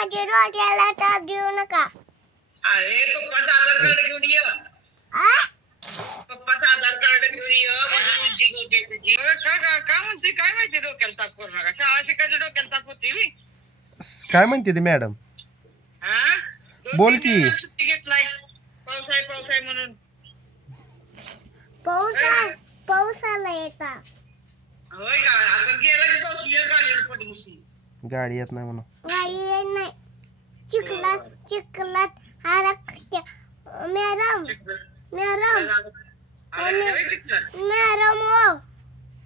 माझ्या डोक्याला ताप देऊ नका. अरे पप्पाचं आधार कार्ड घेऊन ये. पप्पाचं आधार कार्ड घेऊन ये. मला उंची होते तुझी. काय म्हणते काय माहिती डोक्याला ताप करू नका. शाळा शिकायच्या डोक्याला ताप होती बी. काय म्हणते ते मॅडम? हा बोल की. सुट्टी घेतलाय पाऊस आहे म्हणून. पाऊस आला येता. होय का आता गेला की पाऊस ये गाडीवर पडली. गाडी येत नाही म्हणून. गाडी येत नाही. चिखलात हरकत्या. मॅडम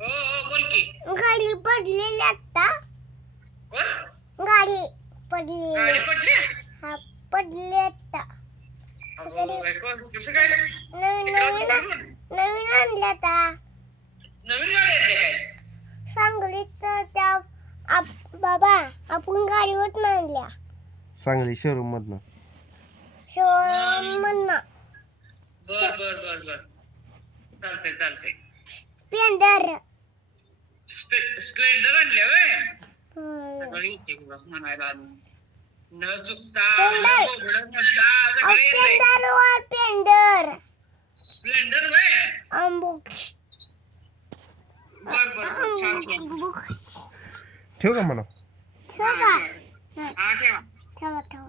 हो बोल की. गाडी पडलेली आता. गाडी पडली. हा पडली आता. नवीन आणली आता. नवीन गाडी आणली काय? सांगलीत त्या बाबा आपण गाडीवर आणल्या. सांगली शोरूम मधनं. म्हणणं बर चालतंय. स्प्लेंडर आणल्या व्हय. म्हणायला न चुकता स्प्लेंडर व्हय. ठेवू का म्हणा? ठेवा. ठेवा.